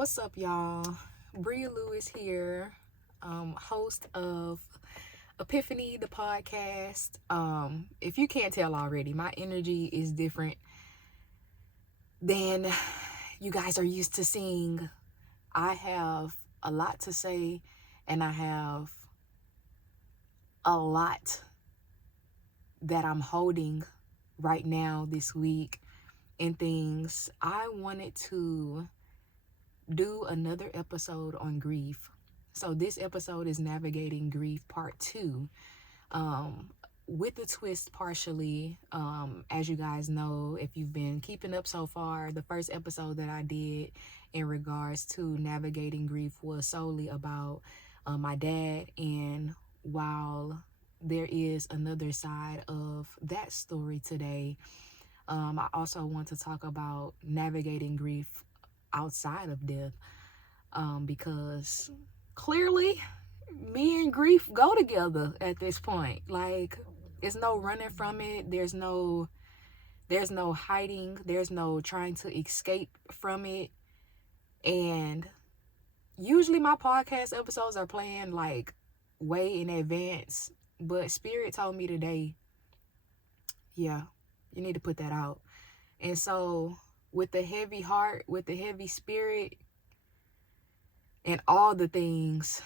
What's up, y'all? Bria Lewis here, host of Epiphany, the podcast. If you can't tell already, my energy is different than you guys are used to seeing. I have a lot to say, and I have a lot that I'm holding right now this week and things. I wanted to do another episode on grief. So this episode is Navigating Grief Part 2, with the twist partially. As you guys know, if you've been keeping up so far, the first episode that I did in regards to navigating grief was solely about my dad. And while there is another side of that story today, I also want to talk about navigating grief outside of death, because clearly me and grief go together at this point. Like, there's no running from it. There's no hiding. There's no trying to escape from it. And usually my podcast episodes are planned like way in advance, but Spirit told me today, yeah, you need to put that out. And so with the heavy heart, with the heavy spirit, and all the things,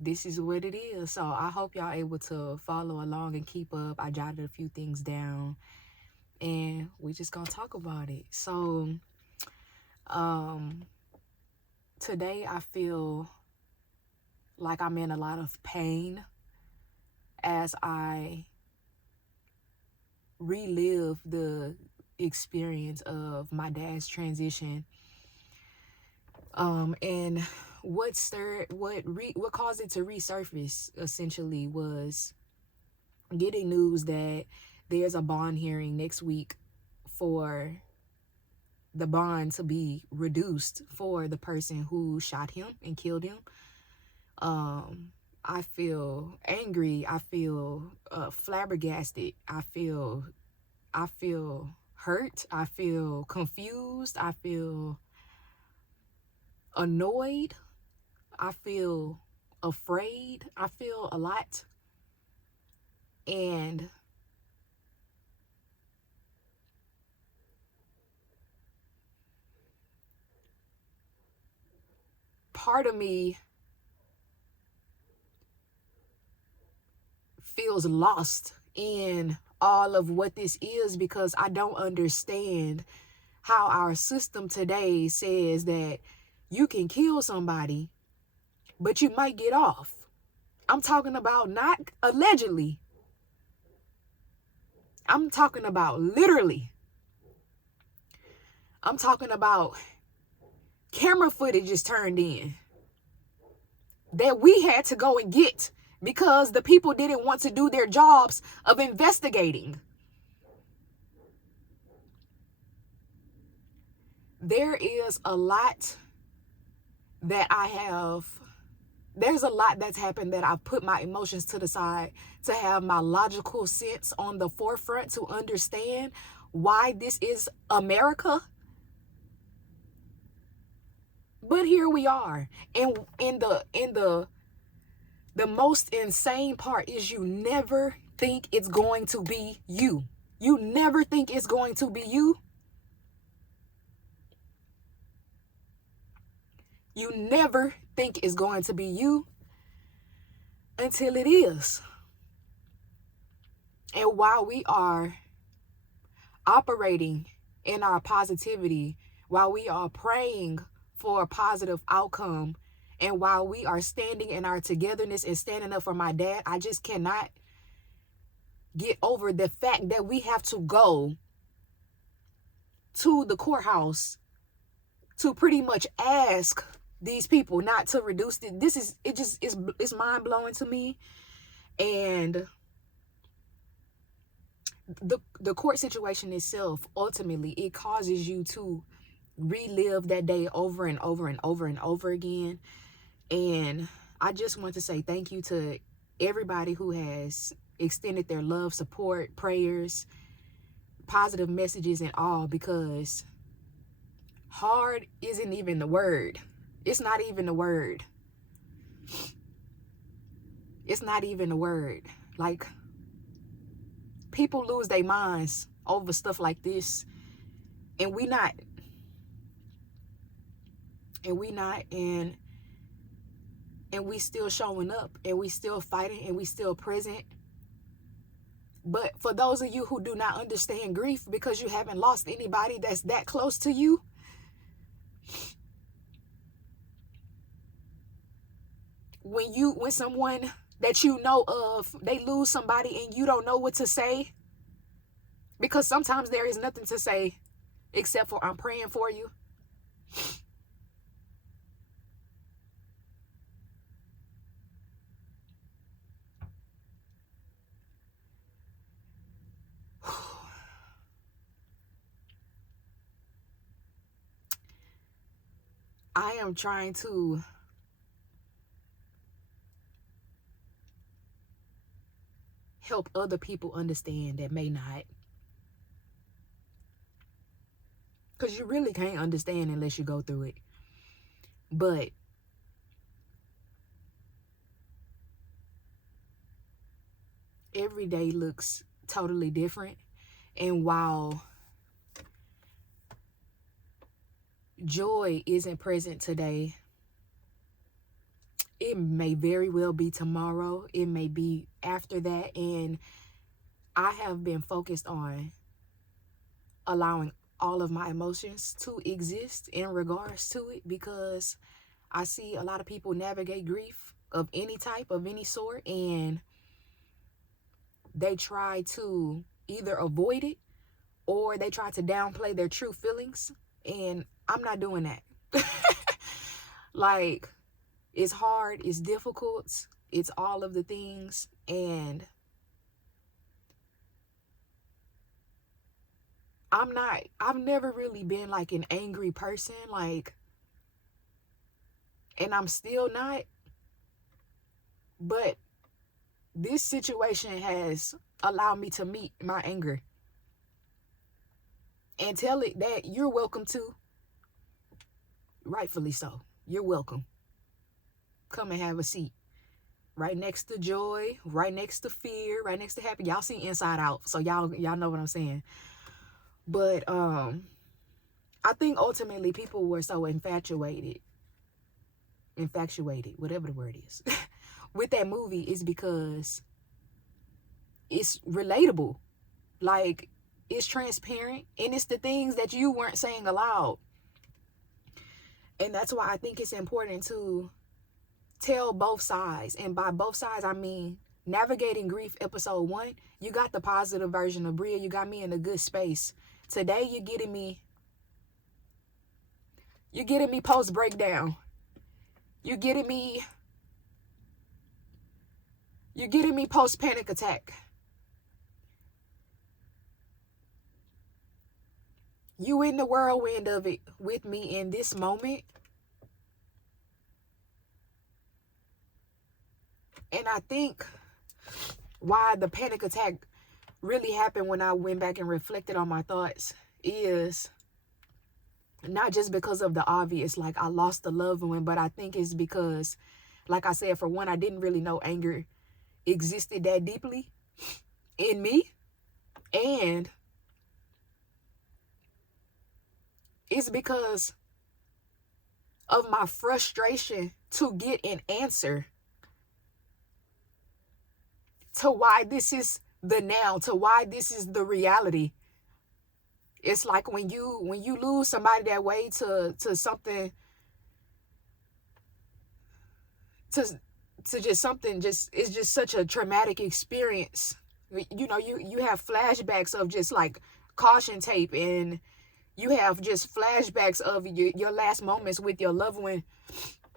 this is what it is. So I hope y'all able to follow along and keep up. I jotted a few things down, and we just gonna talk about it. So today I feel like I'm in a lot of pain as I relive the experience of my dad's transition, and what caused it to resurface essentially was getting news that there's a bond hearing next week for the bond to be reduced for the person who shot him and killed him. I feel angry. I feel flabbergasted. I feel hurt. I feel confused. I feel annoyed. I feel afraid. I feel a lot. And part of me feels lost in all of what this is, because I don't understand how our system today says that you can kill somebody, but you might get off. I'm talking about not allegedly. I'm talking about literally. I'm talking about camera footage is turned in that we had to go and get because the people didn't want to do their jobs of investigating. There is a lot that there's a lot that's happened that I've put my emotions to the side to have my logical sense on the forefront to understand why this is America. But here we are. And the most insane part is you never think it's going to be you. You never think it's going to be you. You never think it's going to be you until it is. And while we are operating in our positivity, while we are praying for a positive outcome, and while we are standing in our togetherness and standing up for my dad, I just cannot get over the fact that we have to go to the courthouse to pretty much ask these people not to reduce it. It's mind-blowing to me. And the court situation itself, ultimately, it causes you to relive that day over and over and over and over again. And I just want to say thank you to everybody who has extended their love, support, prayers, positive messages, and all, because Hard isn't even the word. It's not even the word. It's not even the word. Like, people lose their minds over stuff like this, and we not. And we still showing up, and we still fighting, and we still present. But for those of you who do not understand grief because you haven't lost anybody that's that close to you, when someone that you know of, they lose somebody and you don't know what to say, because sometimes there is nothing to say except for I'm praying for you. I am trying to help other people understand that may not. Because you really can't understand unless you go through it. But every day looks totally different. And while joy isn't present today, it may very well be tomorrow. It may be after that. And I have been focused on allowing all of my emotions to exist in regards to it, because I see a lot of people navigate grief of any type, of any sort, and they try to either avoid it or they try to downplay their true feelings. And I'm not doing that. Like, it's hard, it's difficult, it's all of the things. And I've never really been like an angry person, like, and I'm still not. But this situation has allowed me to meet my anger and tell it that you're welcome to. Rightfully so. You're welcome. Come and have a seat. Right next to joy, right next to fear, right next to happy. Y'all see Inside Out, so y'all know what I'm saying. But I think ultimately people were so infatuated, whatever the word is, with that movie is because it's relatable. Like, it's transparent, and it's the things that you weren't saying aloud. And that's why I think it's important to tell both sides. And by both sides, I mean Navigating Grief episode 1, you got the positive version of Bria. You got me in a good space. Today, you're getting me post breakdown. You're getting me post panic attack. You in the whirlwind of it with me in this moment. And I think why the panic attack really happened when I went back and reflected on my thoughts is not just because of the obvious, like I lost a loved one, but I think it's because, like I said, for one, I didn't really know anger existed that deeply in me. And it's because of my frustration to get an answer to why this is the now, to why this is the reality. It's like when you lose somebody that way to something, to just something, just it's just such a traumatic experience. You know, you have flashbacks of just like caution tape, and you have just flashbacks of your last moments with your loved one.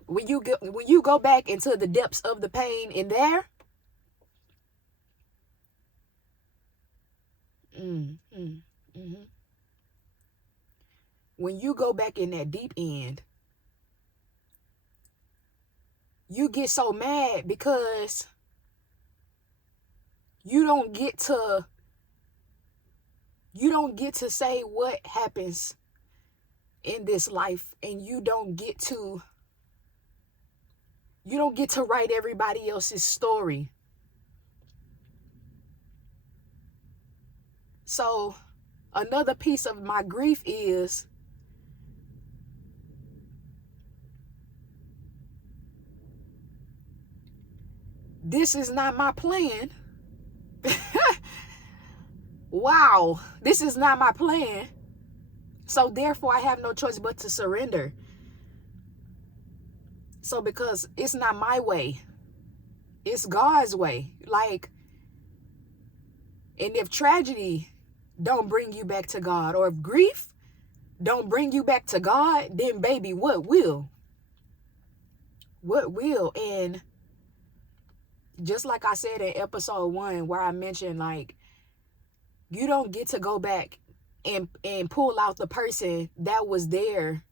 When you go back into the depths of the pain in there, when you go back in that deep end, you get so mad because you don't get to say what happens in this life, and you don't get to write everybody else's story. So another piece of my grief is this is not my plan. Wow, this is not my plan. So therefore, I have no choice but to surrender. So because it's not my way, it's God's way. Like, and if tragedy don't bring you back to God, or if grief don't bring you back to God, then baby, what will? What will? And just like I said in episode 1, where I mentioned, like, you don't get to go back and pull out the person that was there,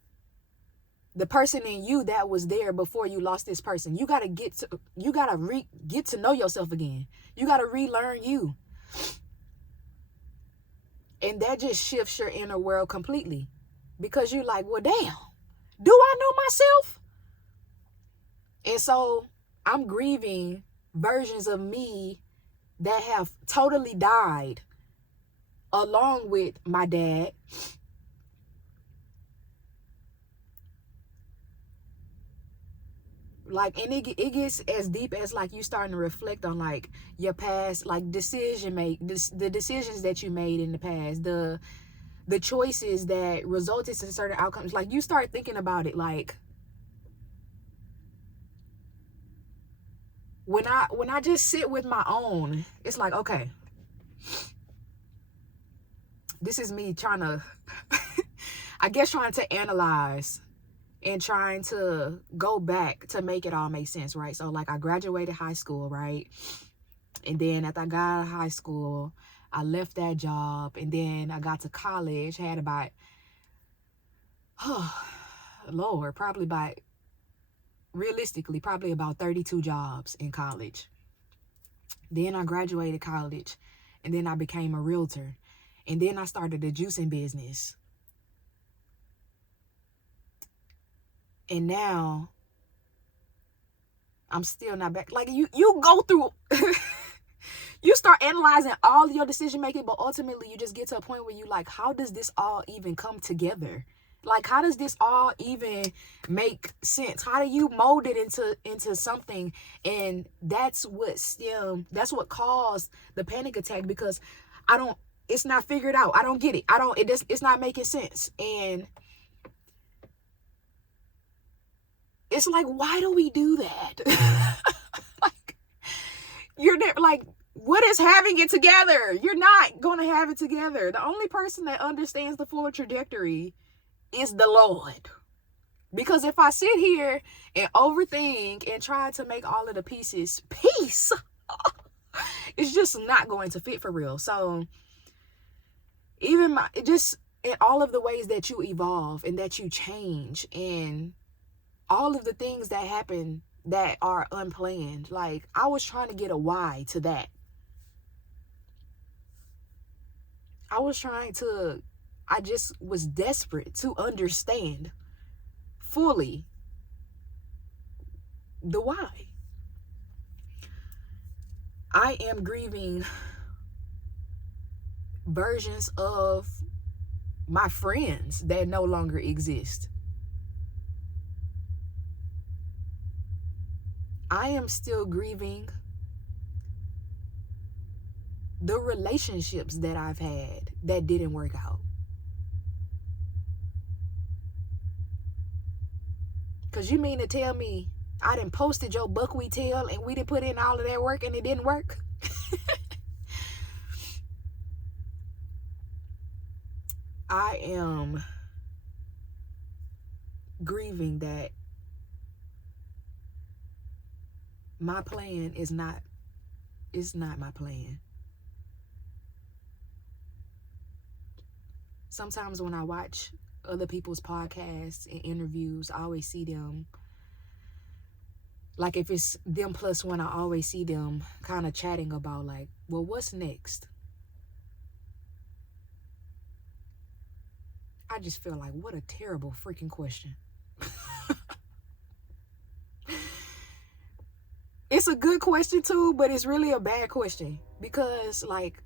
the person in you that was there before you lost this person. You gotta get to know yourself again. You gotta relearn you. And that just shifts your inner world completely. Because you're like, well, damn, do I know myself? And so I'm grieving versions of me that have totally died along with my dad. Like, and it gets as deep as, like, you starting to reflect on, like, your past, like, the decisions that you made in the past, the choices that resulted in certain outcomes. Like, you start thinking about it. Like, when I just sit with my own, it's like, okay, this is me trying to I guess trying to analyze and trying to go back to make it all make sense, right? So, like, I graduated high school, right? And then after I got out of high school, I left that job, and then I got to college, had about, Lord, realistically, probably about 32 jobs in college. Then I graduated college, and then I became a realtor. And then I started a juicing business. And now I'm still not back. Like, you go through, you start analyzing all of your decision making, but ultimately you just get to a point where you like, how does this all even come together? Like, how does this all even make sense? How do you mold it into something? And that's what caused the panic attack, because it's not figured out. I don't get it. It's not making sense. And it's like, why do we do that? Like, you're like, what is having it together? You're not going to have it together. The only person that understands the full trajectory is the Lord. Because if I sit here and overthink and try to make all of the pieces peace, it's just not going to fit for real. So even just in all of the ways that you evolve and that you change, and all of the things that happen that are unplanned, like, I was trying to get a why to that. I just was desperate to understand fully the why. I am grieving versions of my friends that no longer exist. I am still grieving the relationships that I've had that didn't work out. Because you mean to tell me I done posted your buckwheat tail and we didn't put in all of that work and it didn't work? I am grieving that my plan is not my plan. Sometimes when I watch other people's podcasts and interviews, I always see them, like, if it's them plus one, I always see them kind of chatting about, like, well, what's next? I just feel like, what a terrible freaking question. It's a good question too, but it's really a bad question because, like,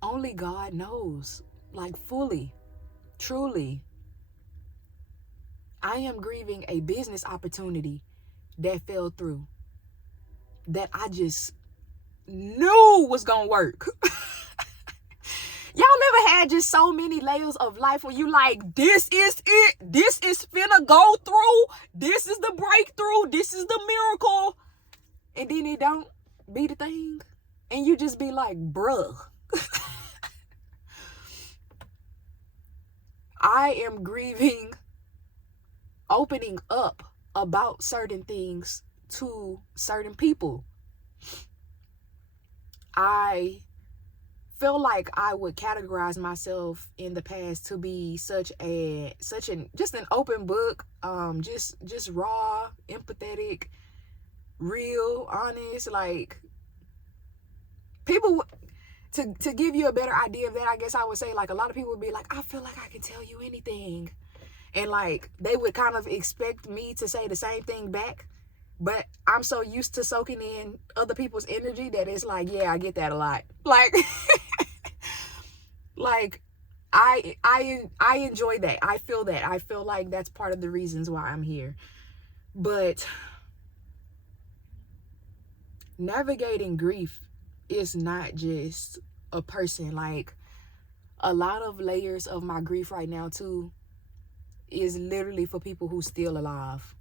only God knows, like, fully, truly. I am grieving a business opportunity that fell through, that I just knew was gonna work. Y'all never had just so many layers of life where you like, this is it, this is finna go through, this is the breakthrough, this is the miracle, and then it don't be the thing, and you just be like, bruh. I am grieving opening up about certain things to certain people. I feel like I would categorize myself in the past to be just an open book, just raw, empathetic, real, honest. Like, people, to give you a better idea of that, I guess I would say, like, a lot of people would be like, I feel like I can tell you anything, and like they would kind of expect me to say the same thing back. But I'm so used to soaking in other people's energy that it's like, yeah, I get that a lot. Like, like I enjoy that. I feel that. I feel like that's part of the reasons why I'm here. But navigating grief is not just a person. Like, a lot of layers of my grief right now too is literally for people who still alive.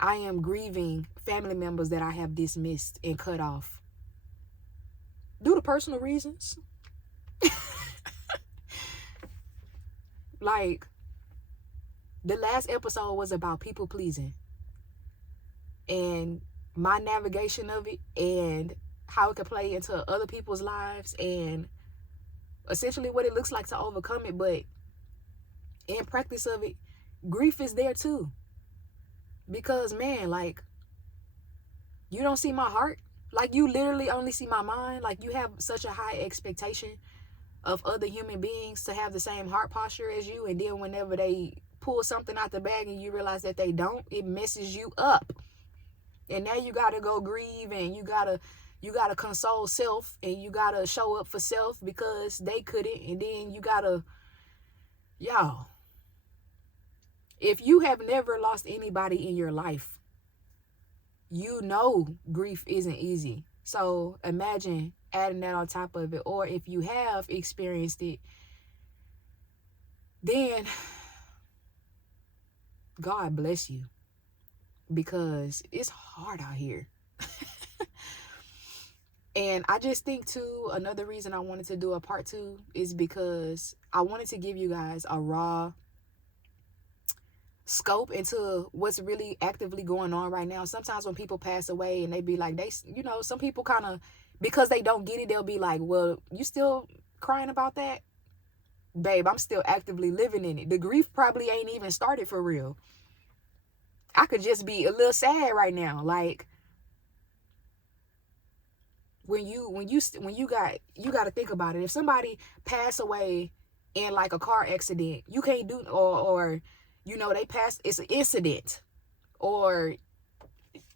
I am grieving family members that I have dismissed and cut off due to personal reasons. Like, the last episode was about people pleasing and my navigation of it and how it can play into other people's lives and essentially what it looks like to overcome it. But in practice of it, grief is there too. Because, man, like, you don't see my heart. Like, you literally only see my mind. Like, you have such a high expectation of other human beings to have the same heart posture as you. And then whenever they pull something out the bag and you realize that they don't, it messes you up. And now you got to go grieve, and you got to console self, and you got to show up for self because they couldn't. And then you got to, y'all, if you have never lost anybody in your life, you know grief isn't easy. So imagine adding that on top of it. Or if you have experienced it, then God bless you, because it's hard out here. And I just think too, another reason I wanted to do a part 2 is because I wanted to give you guys a raw scope into what's really actively going on right now. Sometimes when people pass away and they be like, some people kind of, because they don't get it, they'll be like, well, you still crying about that? Babe, I'm still actively living in it. The grief probably ain't even started for real. I could just be a little sad right now. Like, when you got to think about it. If somebody passed away in like a car accident, you can't do, or they passed, it's an incident, or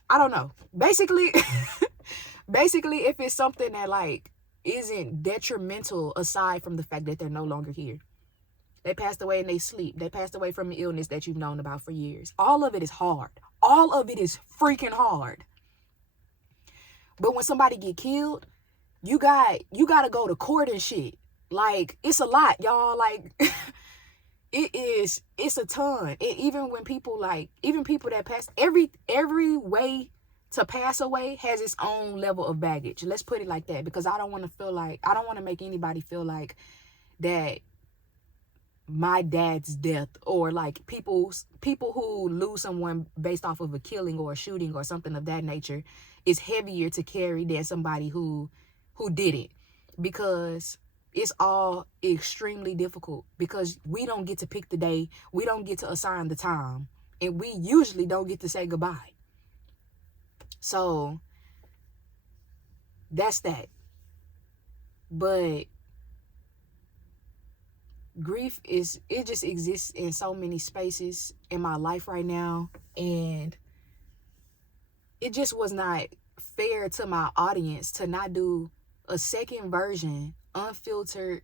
I don't know. Basically, if it's something that like isn't detrimental aside from the fact that they're no longer here. They passed away in their sleep. They passed away from an illness that you've known about for years. All of it is hard. All of it is freaking hard. But when somebody get killed, you got to go to court and shit. Like, it's a lot, y'all. Like, it's a ton. And even when people that pass, every way to pass away has its own level of baggage. Let's put it like that, because I don't want to make anybody feel like that my dad's death, or like people who lose someone based off of a killing or a shooting or something of that nature is heavier to carry than somebody who did it, because it's all extremely difficult, because we don't get to pick the day, we don't get to assign the time, and we usually don't get to say goodbye. So that's that. But grief it just exists in so many spaces in my life right now, and it just was not fair to my audience to not do a second version, unfiltered,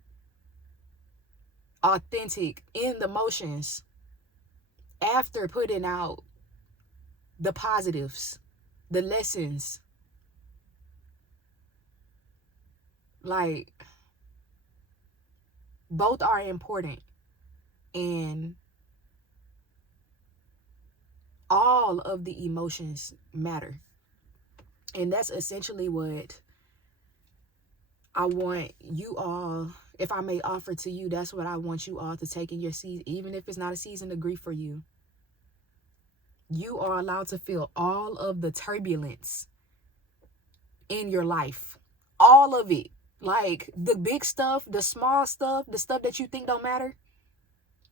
authentic, in the motions, after putting out the positives, the lessons. Like, both are important, and all of the emotions matter. And that's essentially what I want you all, if I may offer to you, that's what I want you all to take in your season, even if it's not a season of grief for you. You are allowed to feel all of the turbulence in your life. All of it. Like the big stuff, the small stuff, the stuff that you think don't matter.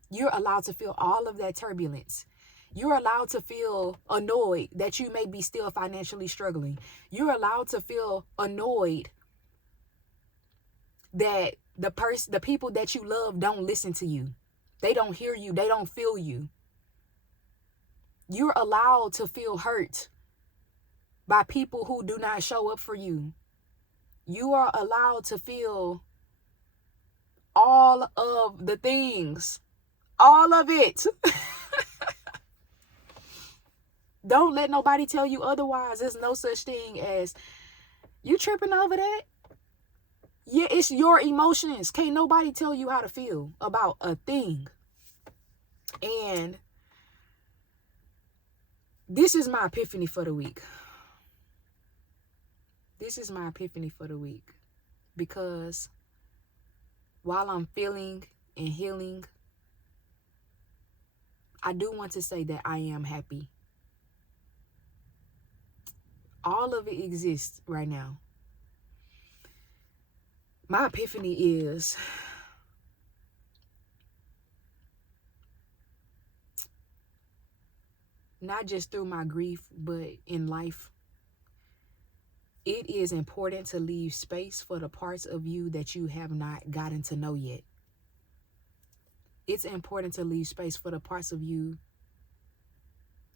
You're allowed to feel all of that turbulence. You're allowed to feel annoyed that you may be still financially struggling. You're allowed to feel annoyed that the people that you love don't listen to you. They don't hear you. They don't feel you. You're allowed to feel hurt by people who do not show up for you. You are allowed to feel all of the things. All of it. Don't let nobody tell you otherwise. There's no such thing as you tripping over that. Yeah, it's your emotions. Can't nobody tell you how to feel about a thing. And this is my epiphany for the week. This is my epiphany for the week. Because while I'm feeling and healing, I do want to say that I am happy. All of it exists right now. My epiphany is not just through my grief, but in life. It is important to leave space for the parts of you that you have not gotten to know yet. It's important to leave space for the parts of you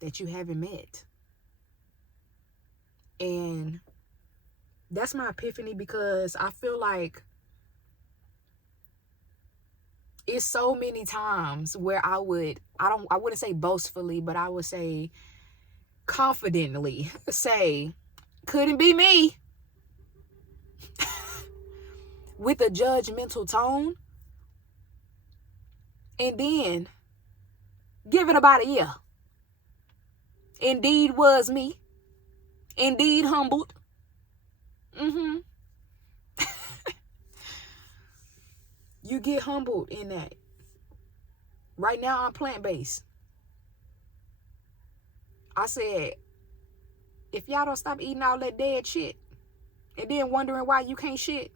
that you haven't met. And that's my epiphany, because I feel like it's so many times where I wouldn't say boastfully, but I would say confidently say, couldn't be me, with a judgmental tone, and then give it about a year. Indeed was me. Indeed humbled. You get humbled in that. Right now I'm plant-based. I said, if y'all don't stop eating all that dead shit and then wondering why you can't shit.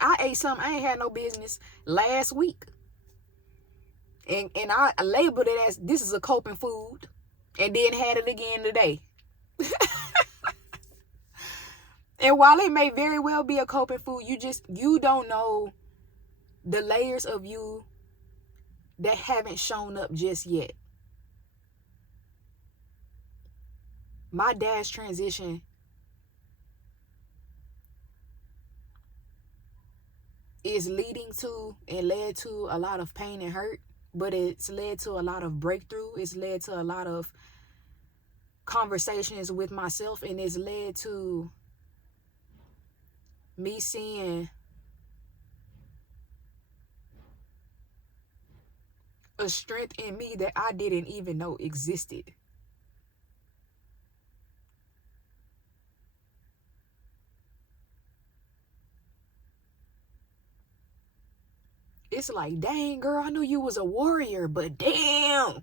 I ate something I ain't had no business last week. And I labeled it as this is a coping food, and then had it again today. And while it may very well be a coping food, you don't know the layers of you that haven't shown up just yet. My dad's transition is leading to and led to a lot of pain and hurt, but it's led to a lot of breakthrough. It's led to a lot of conversations with myself, and it's led to me seeing a strength in me that I didn't even know existed. It's like, dang, girl, I knew you was a warrior, but damn,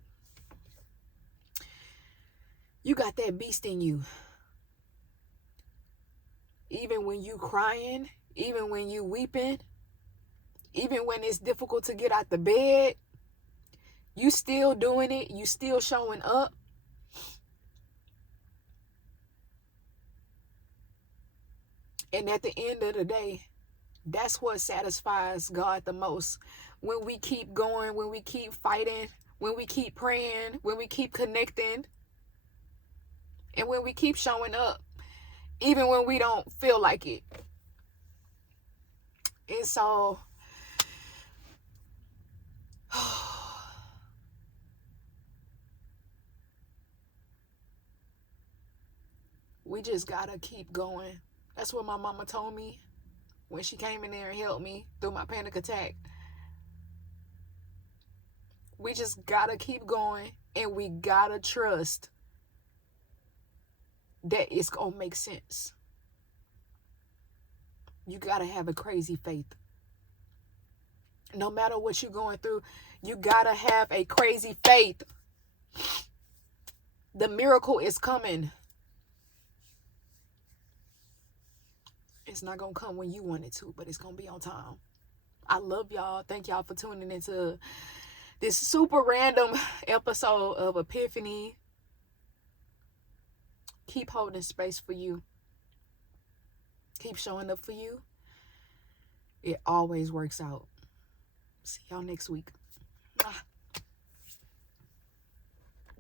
you got that beast in you. Even when you crying, even when you weeping, even when it's difficult to get out the bed, you still doing it. You still showing up. And at the end of the day, that's what satisfies God the most. When we keep going, when we keep fighting, when we keep praying, when we keep connecting, and when we keep showing up, even when we don't feel like it. And so, we just gotta keep going. That's what my mama told me when she came in there and helped me through my panic attack. We just gotta keep going, and we gotta trust that it's gonna make sense. You gotta have a crazy faith. No matter what you're going through, you gotta have a crazy faith. The miracle is coming. It's not gonna come when you want it to, but it's gonna be on time. I love y'all. Thank y'all for tuning into this super random episode of Epiphany. Keep holding space for you. Keep showing up for you. It always works out. See y'all next week.